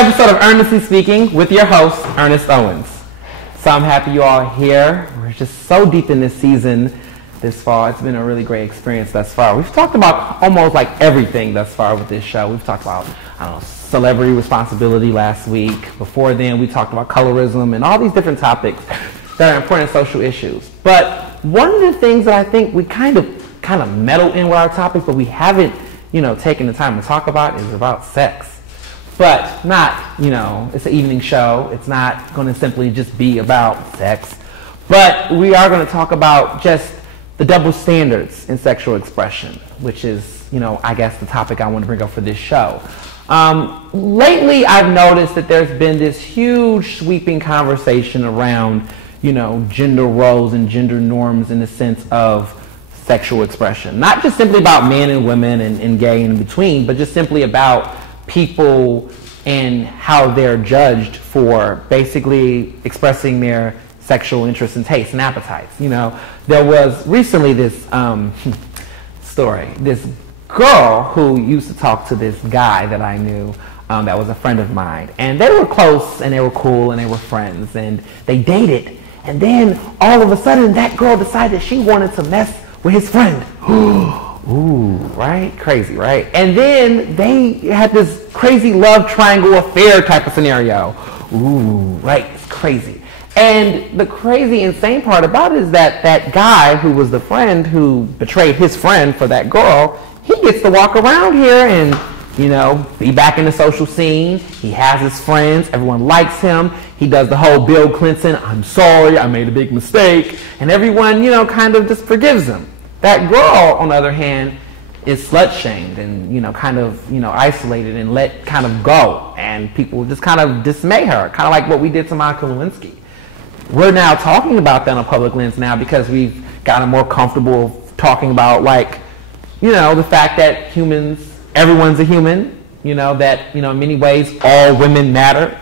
episode of Ernestly Speaking with your host, Ernest Owens. So I'm happy you all are here. We're just so deep in this season this fall. It's been a really great experience thus far. We've talked about almost like everything thus far with this show. We've talked about, celebrity responsibility last week. Before then, we talked about colorism and all these different topics that are important social issues. But one of the things that I think we kind of meddle in with our topics, but we haven't, taken the time to talk about is about sex. But not, it's an evening show. It's not going to simply just be about sex. But we are going to talk about just the double standards in sexual expression, which is, I guess the topic I want to bring up for this show. Lately, I've noticed that there's been this huge sweeping conversation around, gender roles and gender norms in the sense of sexual expression. Not just simply about men and women and gay and in between, but just simply about people and how they're judged for basically expressing their sexual interests and tastes and appetites. There was recently this story. This girl who used to talk to this guy that I knew that was a friend of mine. And they were close and they were cool and they were friends and they dated. And then all of a sudden that girl decided she wanted to mess with his friend. Ooh, right? Crazy, right? And then they had this crazy love triangle affair type of scenario. Ooh, right? It's crazy. And the crazy, insane part about it is that that guy who was the friend who betrayed his friend for that girl, he gets to walk around here and, be back in the social scene. He has his friends. Everyone likes him. He does the whole Bill Clinton, I'm sorry, I made a big mistake. And everyone, kind of just forgives him. That girl, on the other hand, is slut-shamed and, isolated and let kind of go. And people just kind of dismay her, kind of like what we did to Monica Lewinsky. We're now talking about that on a public lens now because we've gotten more comfortable talking about, the fact that everyone's a human, that, in many ways, all women matter.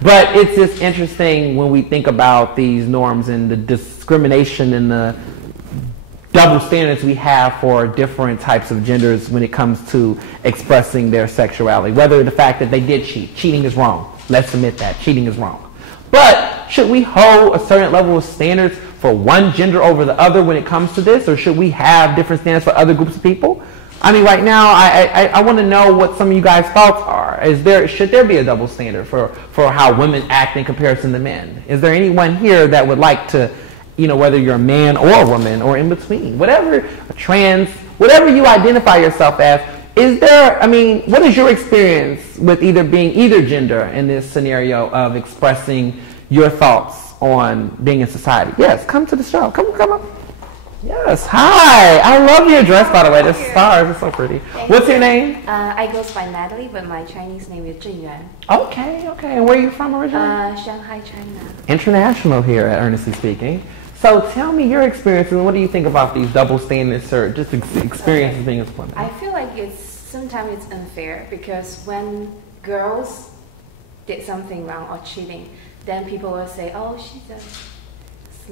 But it's just interesting when we think about these norms and the discrimination and the double standards we have for different types of genders when it comes to expressing their sexuality. Whether the fact that they did cheat. Cheating is wrong. Let's admit that. Cheating is wrong. But should we hold a certain level of standards for one gender over the other when it comes to this? Or should we have different standards for other groups of people? I mean, right now, I want to know what some of you guys' thoughts are. Should there be a double standard for how women act in comparison to men? Is there anyone here that would like to, whether you're a man or a woman or in between, whatever, trans, whatever you identify yourself as, what is your experience with being either gender in this scenario of expressing your thoughts on being in society? Yes, come to the show. Come up. Yes, hi. I love your dress, by the way. The stars are so pretty. What's your name? I goes by Natalie, but my Chinese name is Julian. Okay. And where are you from originally? Shanghai, China. International here at Ernestly Speaking. So tell me your experience and what do you think about these double standards or just experiences being a woman? I feel like sometimes it's unfair because when girls did something wrong or cheating, then people will say, oh, she's a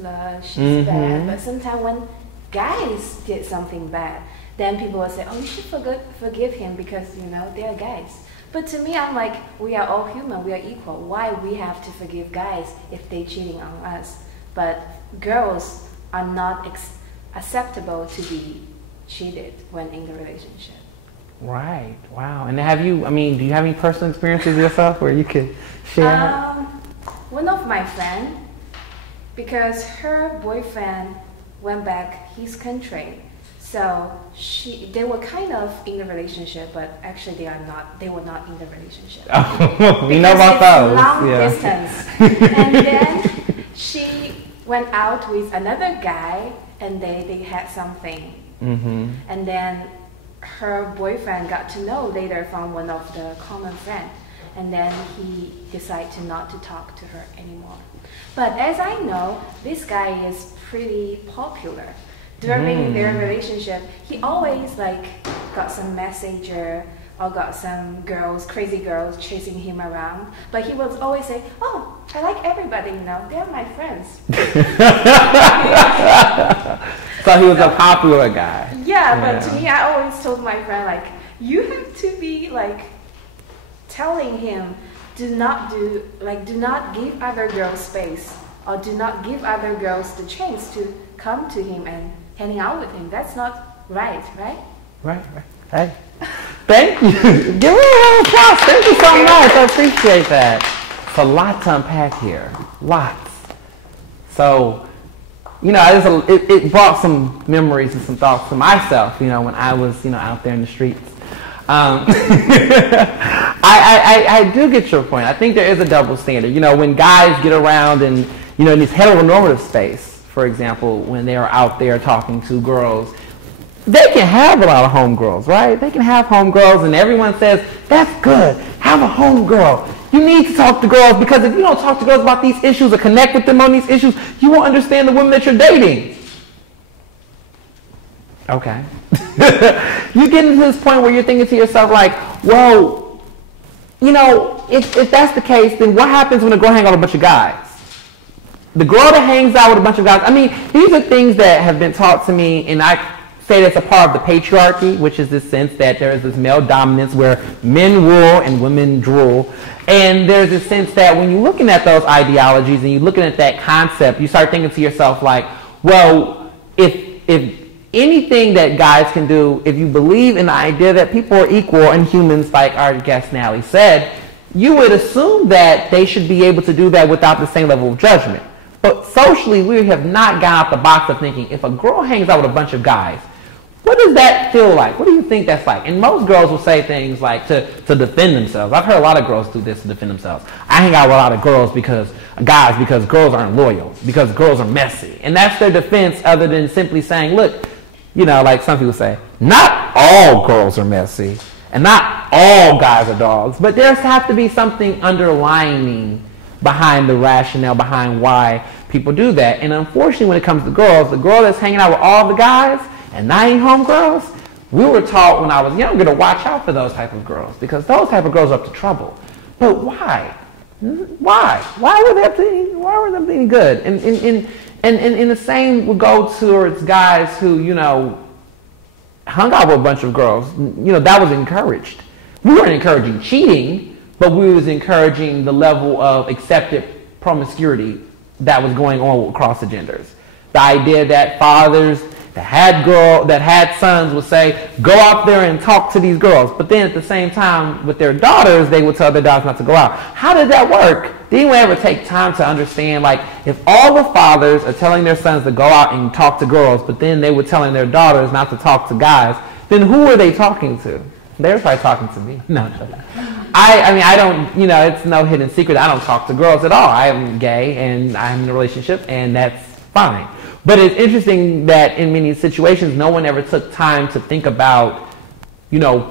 slut, she's bad. But sometimes when guys did something bad, then people will say, oh, you should forgive him because, they're guys. But to me, I'm like, we are all human, we are equal. Why we have to forgive guys if they're cheating on us? But girls are not acceptable to be cheated when in the relationship. Right. Wow. And do you have any personal experiences yourself where you could share? One of my friends, because her boyfriend went back his country, so they were kind of in the relationship, but actually they were not in the relationship. Oh, we know about those. Long distance. And then she went out with another guy and they had something. And then her boyfriend got to know later from one of the common friends. And then he decided not to talk to her anymore. But as I know, this guy is pretty popular. During their relationship, he always got some messenger or got some crazy girls chasing him around. But he would always say, oh, I like everybody, they're my friends. So he was a popular guy. Yeah, but to me, I always told my friend, you have to be telling him, do not give other girls space, or do not give other girls the chance to come to him and hanging out with him. That's not right, right? Right. Hey, thank you. Give her a round of applause. Thank you so much. I appreciate that. It's a lot to unpack here. Lots. So, it brought some memories and some thoughts to myself, when I was, out there in the streets. I do get your point. I think there is a double standard. When guys get around and, in this heteronormative space, for example, when they are out there talking to girls, they can have a lot of homegirls, right? They can have homegirls, and everyone says, that's good. Have a homegirl. You need to talk to girls, because if you don't talk to girls about these issues or connect with them on these issues, you won't understand the women that you're dating. Okay. You get into this point where you're thinking to yourself like, well, if that's the case, then what happens when a girl hangs out with a bunch of guys? The girl that hangs out with a bunch of guys, these are things that have been taught to me, and I say that's a part of the patriarchy, which is this sense that there is this male dominance where men rule and women drool. And there's this sense that when you're looking at those ideologies and you're looking at that concept, you start thinking to yourself like, well, if anything that guys can do, if you believe in the idea that people are equal and humans, like our guest Nally said, you would assume that they should be able to do that without the same level of judgment. But socially, we have not got out the box of thinking, if a girl hangs out with a bunch of guys, what does that feel like? What do you think that's like? And most girls will say things like to defend themselves. I've heard a lot of girls do this to defend themselves. I hang out with a lot of guys because girls aren't loyal, because girls are messy. And that's their defense, other than simply saying, look, like some people say, not all girls are messy and not all guys are dogs, but there's have to be something underlying behind the rationale behind why people do that. And unfortunately, when it comes to girls, the girl that's hanging out with all the guys and not any homegirls, we were taught when I was younger to watch out for those type of girls, because those type of girls are up to trouble. But why? Why were they up to any good? And the same would go towards guys who, hung out with a bunch of girls. That was encouraged. We weren't encouraging cheating, but we was encouraging the level of accepted promiscuity that was going on across the genders. The idea that fathers that had sons would say, go out there and talk to these girls. But then at the same time, with their daughters, they would tell their daughters not to go out. How did that work? Did anyone ever take time to understand, like, if all the fathers are telling their sons to go out and talk to girls, but then they were telling their daughters not to talk to guys, then who were they talking to? They were probably talking to me. No, I don't, it's no hidden secret. I don't talk to girls at all. I am gay and I'm in a relationship, and that's fine. But it's interesting that in many situations, no one ever took time to think about,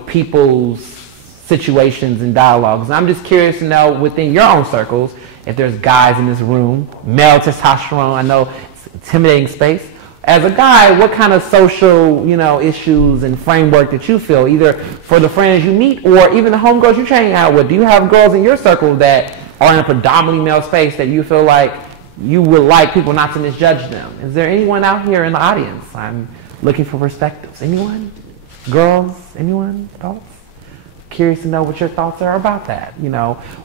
people's situations and dialogues. And I'm just curious to know, within your own circles, if there's guys in this room, male testosterone, I know it's an intimidating space. As a guy, what kind of social, issues and framework that you feel, either for the friends you meet or even the homegirls you're hanging out with? Do you have girls in your circle that are in a predominantly male space that you feel like you would like people not to misjudge them? Is there anyone out here in the audience? I'm looking for perspectives. Anyone? Girls? Anyone? Thoughts? Curious to know what your thoughts are about that,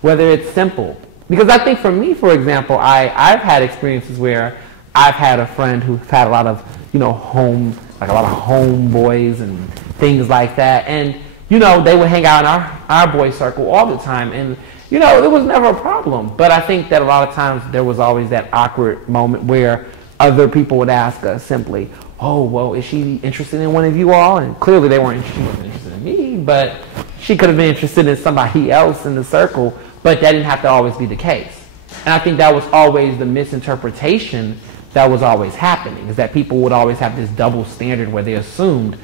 whether it's simple. Because I think for me, for example, I've had experiences where I've had a friend who's had a lot of, a lot of homeboys and things like that. And, they would hang out in our boy circle all the time. And, it was never a problem. But I think that a lot of times there was always that awkward moment where other people would ask us simply, oh, well, is she interested in one of you all? And clearly she wasn't interested in me, but she could have been interested in somebody else in the circle. But that didn't have to always be the case. And I think that was always the misinterpretation that was always happening, is that people would always have this double standard where they assumed,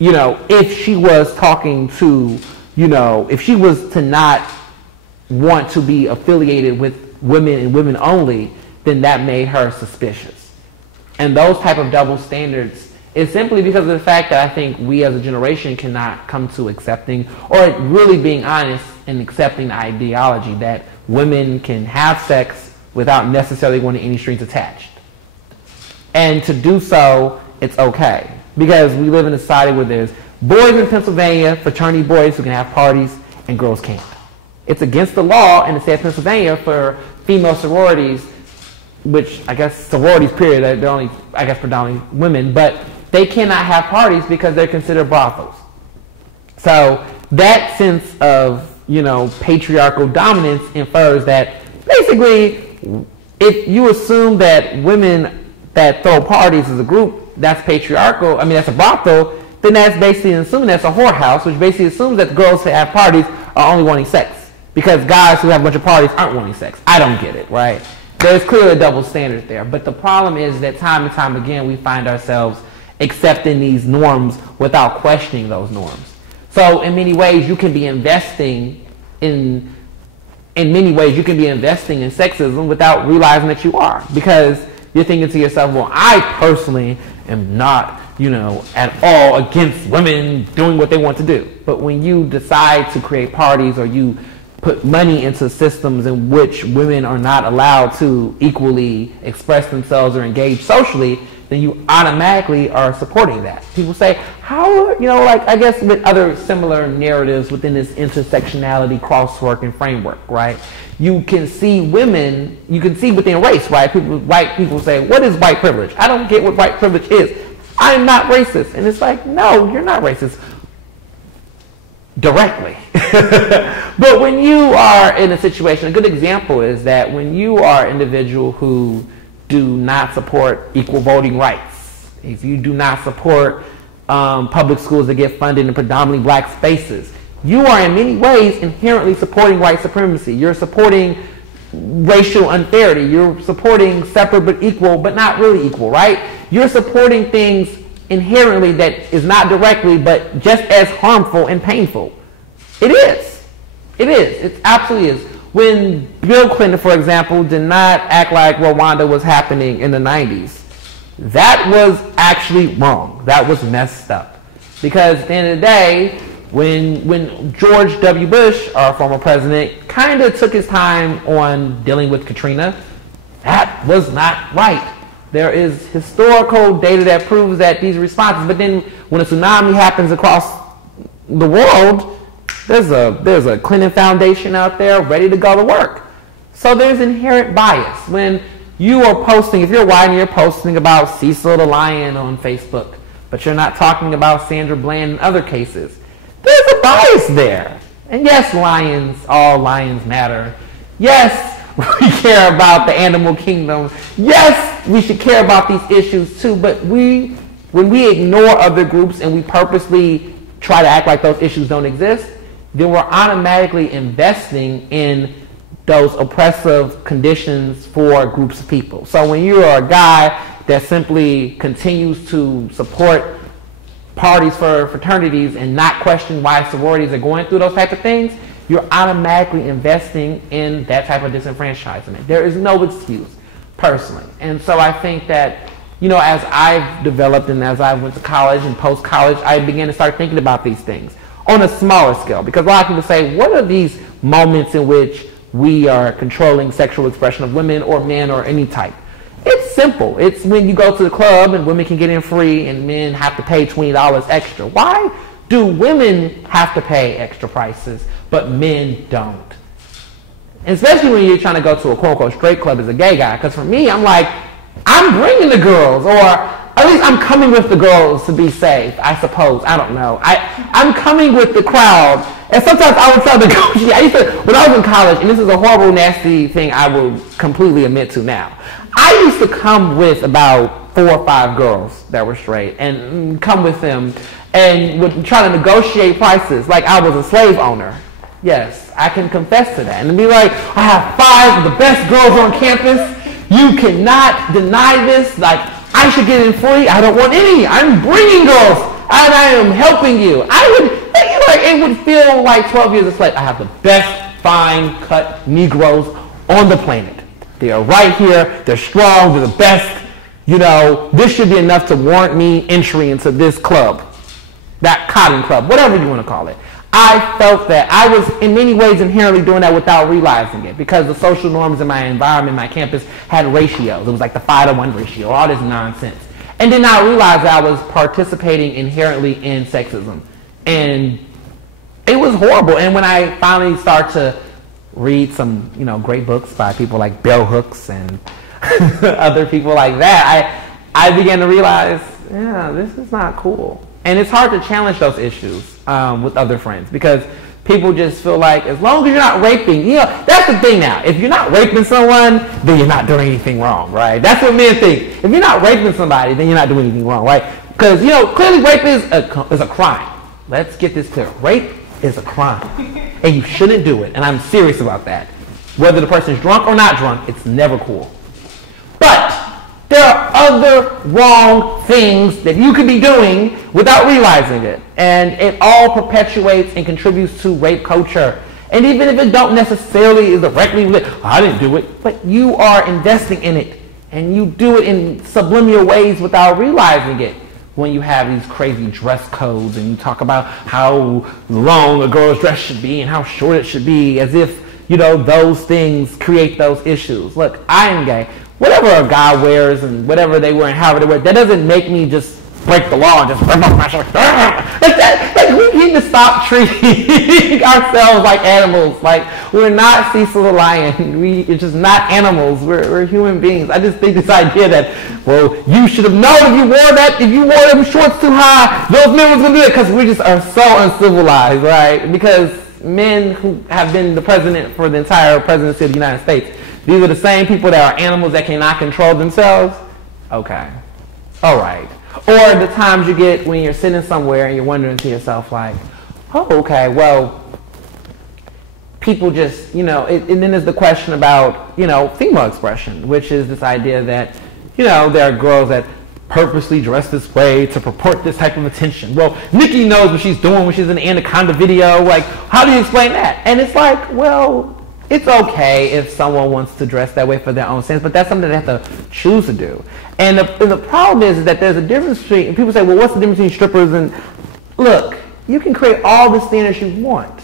if she was talking to, if she was to not want to be affiliated with women and women only, then that made her suspicious. And those type of double standards is simply because of the fact that I think we as a generation cannot come to accepting, or really being honest and accepting the ideology that women can have sex without necessarily wanting any strings attached. And to do so, it's okay. Because we live in a society where there's boys in Pennsylvania, fraternity boys who can have parties, and girls can't. It's against the law in the state of Pennsylvania for female sororities, which I guess sororities period, they're only, I guess, predominantly women, but they cannot have parties because they're considered brothels. So that sense of, patriarchal dominance infers that basically if you assume that women that throw parties as a group, that's patriarchal, that's a brothel, then that's basically assuming that's a whorehouse, which basically assumes that the girls that have parties are only wanting sex. Because guys who have a bunch of parties aren't wanting sex. I don't get it, right? There's clearly a double standard there. But the problem is that time and time again we find ourselves accepting these norms without questioning those norms. So in many ways you can be investing in sexism without realizing that you are. Because you're thinking to yourself, well, I personally am not, at all against women doing what they want to do. But when you decide to create parties or you put money into systems in which women are not allowed to equally express themselves or engage socially, then you automatically are supporting that. People say, how, I guess with other similar narratives within this intersectionality, crosswork, and framework, right? You can see women, you can see within race, right? White people say, what is white privilege? I don't get what white privilege is. I'm not racist. And it's like, no, you're not racist. Directly. But when you are in a situation, a good example is that when you are an individual who do not support equal voting rights, if you do not support public schools that get funded in predominantly black spaces, you are in many ways inherently supporting white supremacy. You're supporting racial unfairity. You're supporting separate but equal, but not really equal, right? You're supporting things inherently that is not directly, but just as harmful and painful. It is. It is. It absolutely is. When Bill Clinton, for example, did not act like Rwanda was happening in the 90s, that was actually wrong. That was messed up. Because at the end of the day, when George W. Bush, our former president, kind of took his time on dealing with Katrina, that was not right. There is historical data that proves that these responses, but then when a tsunami happens across the world, there's a Clinton Foundation out there ready to go to work. So there's inherent bias. When you are posting, if you're white and you're posting about Cecil the Lion on Facebook, but you're not talking about Sandra Bland in other cases, there's a bias there. And yes, all lions matter. Yes, we care about the animal kingdom. Yes, we should care about these issues too, but when we ignore other groups and we purposely try to act like those issues don't exist, then we're automatically investing in those oppressive conditions for groups of people. So when you are a guy that simply continues to support parties for fraternities and not question why sororities are going through those type of things, you're automatically investing in that type of disenfranchisement. There is no excuse, personally. And so I think that, as I've developed and as I went to college and post-college, I began to start thinking about these things on a smaller scale. Because a lot of people say, what are these moments in which we are controlling sexual expression of women or men or any type? It's simple. It's when you go to the club and women can get in free and men have to pay $20 extra. Why do women have to pay extra prices but men don't? And especially when you're trying to go to a quote-unquote straight club as a gay guy. Because for me, I'm like, I'm bringing the girls, or at least I'm coming with the girls to be safe, I suppose. I don't know. I'm coming with the crowd. And sometimes I would tell the coach, when I was in college, and this is a horrible, nasty thing I will completely admit to now, I used to come with about 4 or 5 girls that were straight and come with them and would try to negotiate prices like I was a slave owner. Yes, I can confess to that. And be like, I have 5 of the best girls on campus. You cannot deny this. Like, I should get in free. I don't want any. I'm bringing girls. And I am helping you. It would feel like 12 years of slave. I have the best fine-cut Negroes on the planet. They are right here. They're strong. They're the best. This should be enough to warrant me entry into this club. That cotton club, whatever you want to call it. I felt that I was in many ways inherently doing that without realizing it, because the social norms in my environment, my campus, had ratios. It was like the 5-to-1 ratio, all this nonsense. And then I realized that I was participating inherently in sexism. And it was horrible. And when I finally start to read some, great books by people like Bell Hooks and other people like that, I began to realize, yeah, this is not cool. And it's hard to challenge those issues with other friends because people just feel like as long as you're not raping, that's the thing now. If you're not raping someone, then you're not doing anything wrong, right? That's what men think. If you're not raping somebody, then you're not doing anything wrong, right? Because, clearly rape is a crime. Let's get this clear. Rape is a crime. And you shouldn't do it. And I'm serious about that. Whether the person is drunk or not drunk, it's never cool. But there are other wrong things that you could be doing without realizing it. And it all perpetuates and contributes to rape culture. And even if it don't necessarily directly relate, I didn't do it, but you are investing in it. And you do it in subliminal ways without realizing it. When you have these crazy dress codes and you talk about how long a girl's dress should be and how short it should be, as if, those things create those issues. Look, I am gay. Whatever a guy wears and whatever they wear and however they wear, that doesn't make me just break the law and just rip off my shirt. We need to stop treating ourselves like animals. Like, we're not Cecil the lion. It's just not animals. We're human beings. I just think this idea that, well, you should have known if you wore them shorts too high, those men was going to do it, because we just are so uncivilized, right? Because men who have been the president for the entire presidency of the United States, these are the same people that are animals that cannot control themselves. Okay. All right. Or the times you get when you're sitting somewhere and you're wondering to yourself like, oh, okay, well, people just, and then there's the question about, female expression, which is this idea that, there are girls that purposely dress this way to purport this type of attention. Well, Nikki knows what she's doing when she's in the Anaconda video. Like, how do you explain that? And it's like, well, it's okay if someone wants to dress that way for their own sense, but that's something they have to choose to do. And the problem is that there's a difference between, and people say, well, what's the difference between strippers and, look, you can create all the standards you want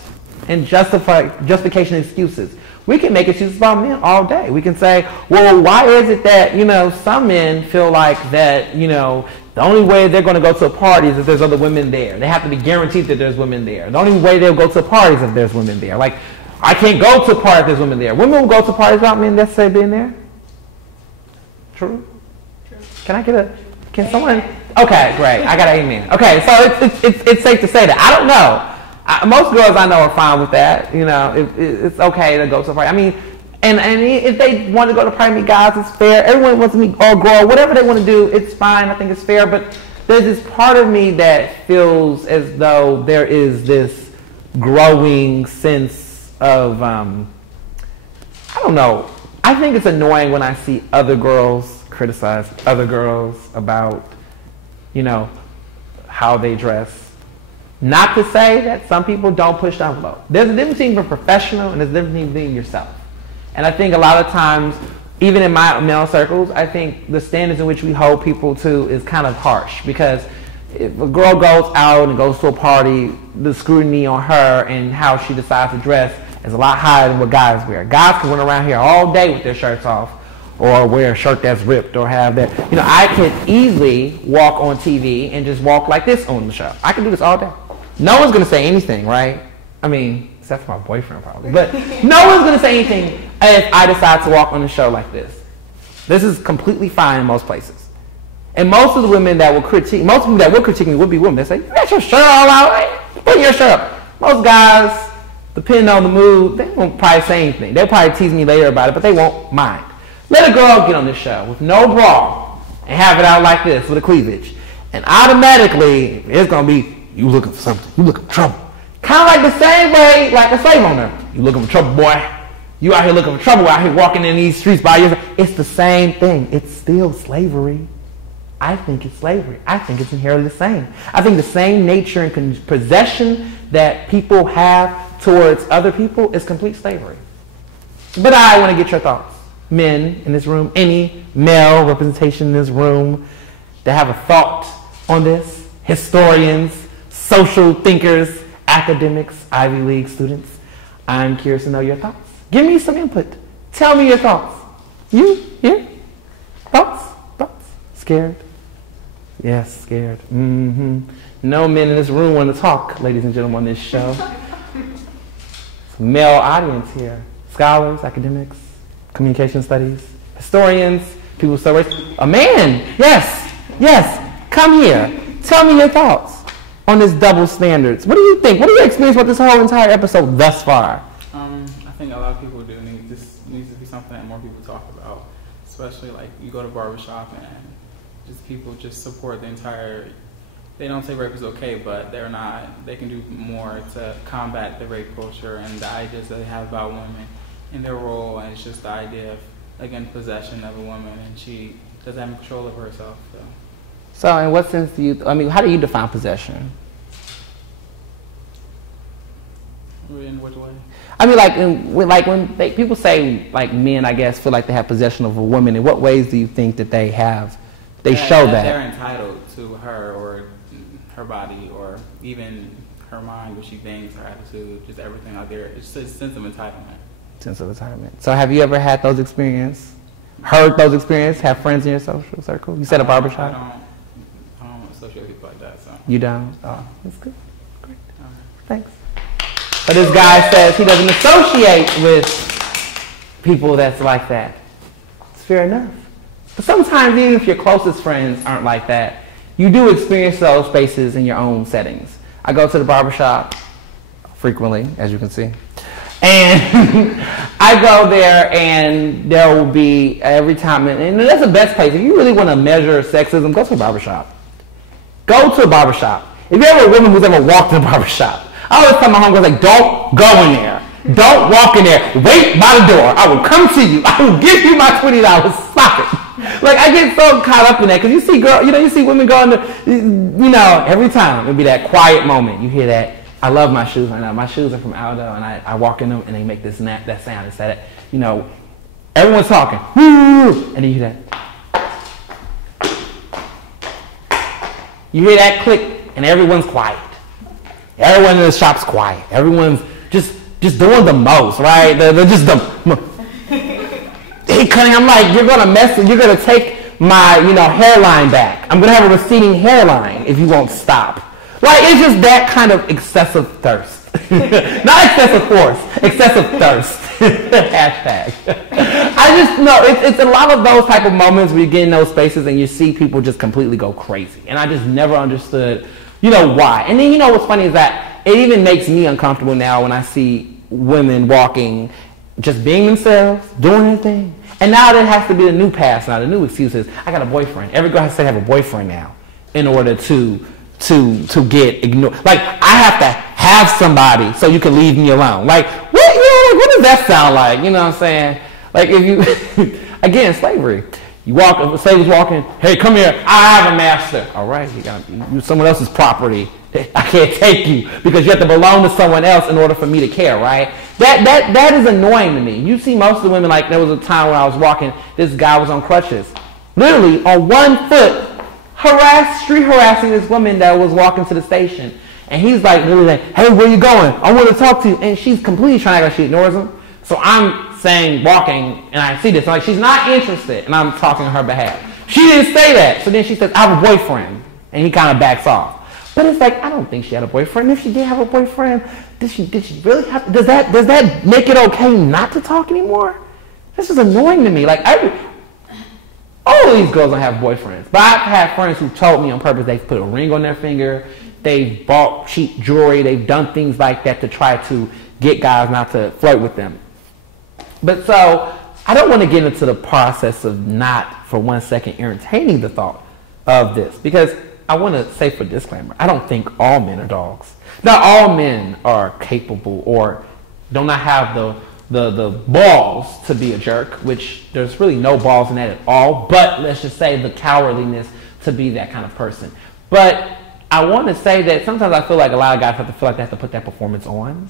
and justification excuses. We can make excuses about men all day. We can say, well, why is it that, some men feel like that, the only way they're going to go to a party is if there's other women there. They have to be guaranteed that there's women there. The only way they'll go to a party is if there's women there. Like, I can't go to a party if there's women there. Women will go to parties without men necessarily being there. True? Can someone? Okay, great. I got an amen. Okay, so it's safe to say that. I don't know. Most girls I know are fine with that. It's okay to go to a party. I mean, and if they want to go to a party and meet guys, it's fair. Everyone wants to meet or girl, whatever they want to do, it's fine. I think it's fair. But there's this part of me that feels as though there is this growing sense of, I don't know. I think it's annoying when I see other girls criticize other girls about, how they dress. Not to say that some people don't push the envelope. There's a difference between being professional and there's a difference between being yourself. And I think a lot of times, even in my male circles, I think the standards in which we hold people to is kind of harsh, because if a girl goes out and goes to a party, the scrutiny on her and how she decides to dress is a lot higher than what guys wear. Guys can run around here all day with their shirts off, or wear a shirt that's ripped, or have that. I could easily walk on TV and just walk like this on the show. I can do this all day. No one's going to say anything, right? I mean, except for my boyfriend probably. But no one's going to say anything if I decide to walk on the show like this. This is completely fine in most places. And most of the women that will critique, most people that will critique me would be women that say, you got your shirt all out, right? Put your shirt up. Most guys, depending on the mood, they won't probably say anything. They'll probably tease me later about it, but they won't mind. Let a girl get on this show with no bra and have it out like this with a cleavage. And automatically, it's going to be, you looking for something. You looking for trouble. Kind of like the same way, like a slave owner. You looking for trouble, boy. You out here looking for trouble, out here walking in these streets by yourself. It's the same thing. It's still slavery. I think it's slavery. I think it's inherently the same. I think the same nature and possession that people have towards other people is complete slavery. But I want to get your thoughts. Men in this room, any male representation in this room that have a thought on this, historians, social thinkers, academics, Ivy League students, I'm curious to know your thoughts. Give me some input. Tell me your thoughts. You? Yeah? Thoughts? Scared? Yes, scared. No men in this room want to talk, ladies and gentlemen, on this show. male audience here. Scholars, academics, communication studies, historians, people with stories. A man, yes, come here. Tell me your thoughts on this double standards. What do you think? What are your experience with this whole entire episode thus far? I think a lot of people do need this needs to be something that more people talk about, especially like you go to Barbershop and just people just support the entire. They don't say rape is okay, but they're not. They can do more to combat the rape culture and the ideas that they have about women and their role, and it's just the idea of, again, possession of a woman, and she doesn't have control of herself. So in what sense do you, how do you define possession? In which way? I mean, when people say, like, men, I guess, feel like they have possession of a woman, in what ways do you think that they have, they show that? They're entitled to her or her body or even her mind, what she thinks, her attitude, just everything out there. It's just a sense of entitlement. Sense of entitlement. So have you ever had those experiences? Heard those experiences? Have friends in your social circle? You said a barbershop? I don't associate with people like that. So. You don't? Oh, that's good. Great. Thanks. But this guy says he doesn't associate with people that's like that. It's fair enough. But sometimes even if your closest friends aren't like that, you do experience those spaces in your own settings. I go to the barbershop frequently, as you can see. And I go there and there will be every time, and that's the best place. If you really want to measure sexism, go to a barbershop. Go to a barbershop. If you're ever a woman who's ever walked in a barbershop, I always tell my homegirls, like, don't go in there. Don't walk in there. Wait by the door. I will come to you. I will give you my $20. Stop it. Like, I get so caught up in that because you see you see women go in every time it'll be that quiet moment. You hear that. I love my shoes right now. My shoes are from Aldo, and I walk in them, and they make that sound. It's that, everyone's talking. And then you hear that. You hear that click, and everyone's quiet. Everyone in the shop's quiet. Everyone's just doing the most, right? They're just Hey, Cunning, I'm like, you're gonna take my, hairline back. I'm gonna have a receding hairline if you won't stop. Like, it's just that kind of excessive thirst. Not excessive force, excessive thirst. Hashtag. I just know it's a lot of those type of moments where you get in those spaces and you see people just completely go crazy. And I just never understood, why. And then, what's funny is that it even makes me uncomfortable now when I see women walking, just being themselves, doing their thing. And now that has to be the new pass now. The new excuse is, I got a boyfriend. Every girl has to have a boyfriend now in order to get ignored. Like, I have to have somebody so you can leave me alone. Like, what does that sound like? You know what I'm saying? Like, if you, again, slavery. A slave is walking, hey, come here, I have a master. All right, you're someone else's property. I can't take you because you have to belong to someone else in order for me to care, right? That is annoying to me. You see most of the women, like, there was a time when I was walking, this guy was on crutches. Literally, on one foot, street harassing this woman that was walking to the station. And he's like, literally like, hey, where you going? I want to talk to you. And she's completely trying to act like she ignores him. So I'm saying, walking, and I see this. I'm like, she's not interested. And I'm talking on her behalf. She didn't say that. So then she says, I have a boyfriend. And he kind of backs off. But it's like, I don't think she had a boyfriend. If she did have a boyfriend, did she really have, does that make it okay not to talk anymore? This is annoying to me. Like, all these girls don't have boyfriends. But I've had friends who told me on purpose they've put a ring on their finger, they've bought cheap jewelry, they've done things like that to try to get guys not to flirt with them. But so, I don't want to get into the process of not for 1 second entertaining the thought of this. Because I want to say for disclaimer, I don't think all men are dogs. Not all men are capable or do not have the balls to be a jerk, which there's really no balls in that at all, but let's just say the cowardliness to be that kind of person. But I want to say that sometimes I feel like a lot of guys have to feel like they have to put that performance on.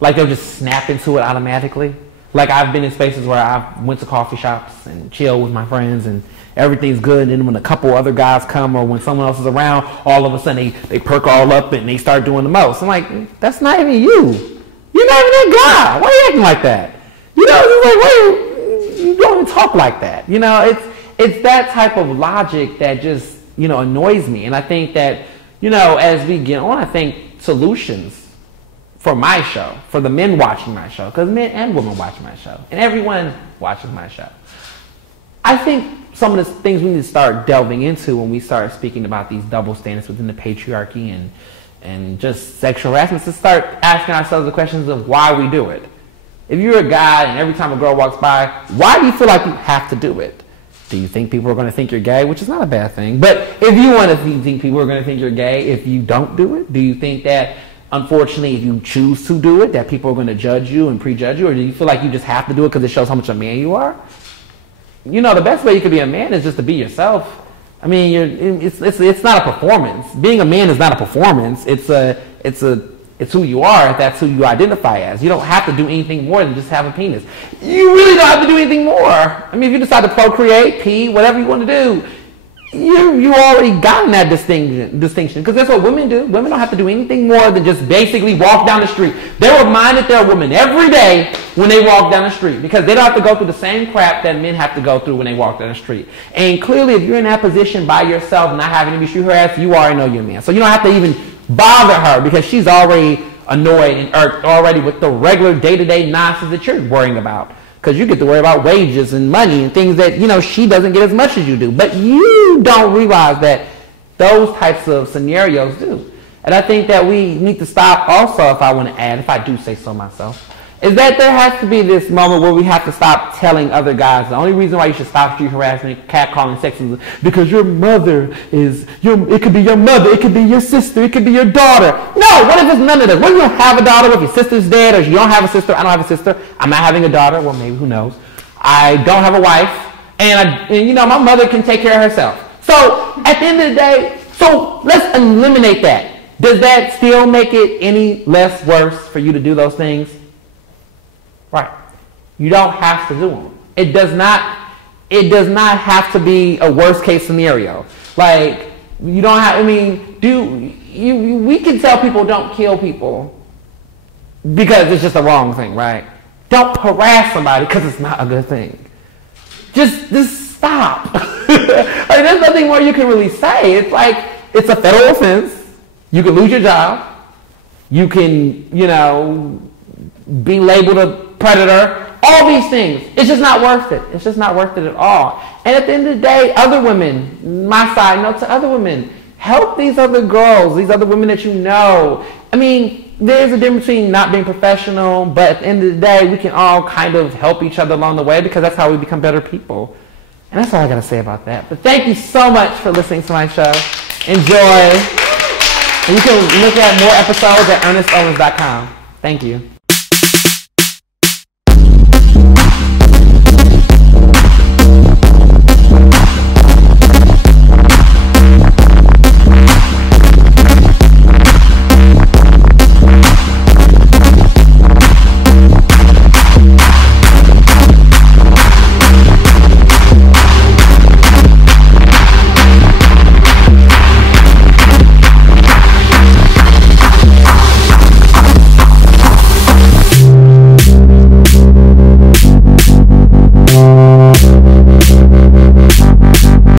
Like they'll just snap into it automatically. Like I've been in spaces where I went to coffee shops and chill with my friends and everything's good, and then when a couple other guys come or when someone else is around, all of a sudden they perk all up and they start doing the most. I'm like, that's not even you. You're not even that guy. Why are you acting like that? It's like, wait, you don't even talk like that. It's that type of logic that just, annoys me. And I think that, as we get on, I think solutions for my show, for the men watching my show, because men and women watch my show, and everyone watches my show. I think some of the things we need to start delving into when we start speaking about these double standards within the patriarchy and just sexual harassment, is to start asking ourselves the questions of why we do it. If you're a guy and every time a girl walks by, why do you feel like you have to do it? Do you think people are going to think you're gay? Which is not a bad thing. But if you want to think people are going to think you're gay if you don't do it, do you think that, unfortunately, if you choose to do it, that people are going to judge you and prejudge you? Or do you feel like you just have to do it because it shows how much a man you are? You know, the best way you can be a man is just to be yourself. I mean, it's not a performance. Being a man is not a performance. It's who you are, if that's who you identify as. You don't have to do anything more than just have a penis. You really don't have to do anything more. I mean, if you decide to procreate, pee, whatever you want to do, you already gotten that distinction. Because that's what women do. Women don't have to do anything more than just basically walk down the street. They're reminded they're a woman every day when they walk down the street, because they don't have to go through the same crap that men have to go through when they walk down the street. And clearly, if you're in that position by yourself, not having to be street harassed, you already know you're a man. So you don't have to even bother her, because she's already annoyed and irked already with the regular day-to-day nonsense that you're worrying about. Because you get to worry about wages and money and things that, she doesn't get as much as you do. But you don't realize that those types of scenarios do. And I think that we need to stop also, if I want to add, if I do say so myself, is that there has to be this moment where we have to stop telling other guys the only reason why you should stop street harassment, catcalling, sexism, because your mother it could be your mother, it could be your sister, it could be your daughter. No, what if it's none of this? What if you don't have a daughter, what if your sister's dead, or you don't have a sister, I don't have a sister, I'm not having a daughter, well maybe, who knows. I don't have a wife, and my mother can take care of herself. So at the end of the day, so let's eliminate that. Does that still make it any less worse for you to do those things? Right. You don't have to do them. It does not have to be a worst case scenario. Like, you don't have, we can tell people don't kill people because it's just the wrong thing, right? Don't harass somebody because it's not a good thing. Just stop. There's nothing more you can really say. It's like, it's a federal offense. You can lose your job. You can, be labeled a predator. All these things. It's just not worth it. It's just not worth it at all. And at the end of the day, other women, my side note to other women, help these other girls, these other women that you know. There's a difference between not being professional, but at the end of the day, we can all kind of help each other along the way, because that's how we become better people. And that's all I got to say about that. But thank you so much for listening to my show. Enjoy. And you can look at more episodes at ErnestOwens.com. Thank you.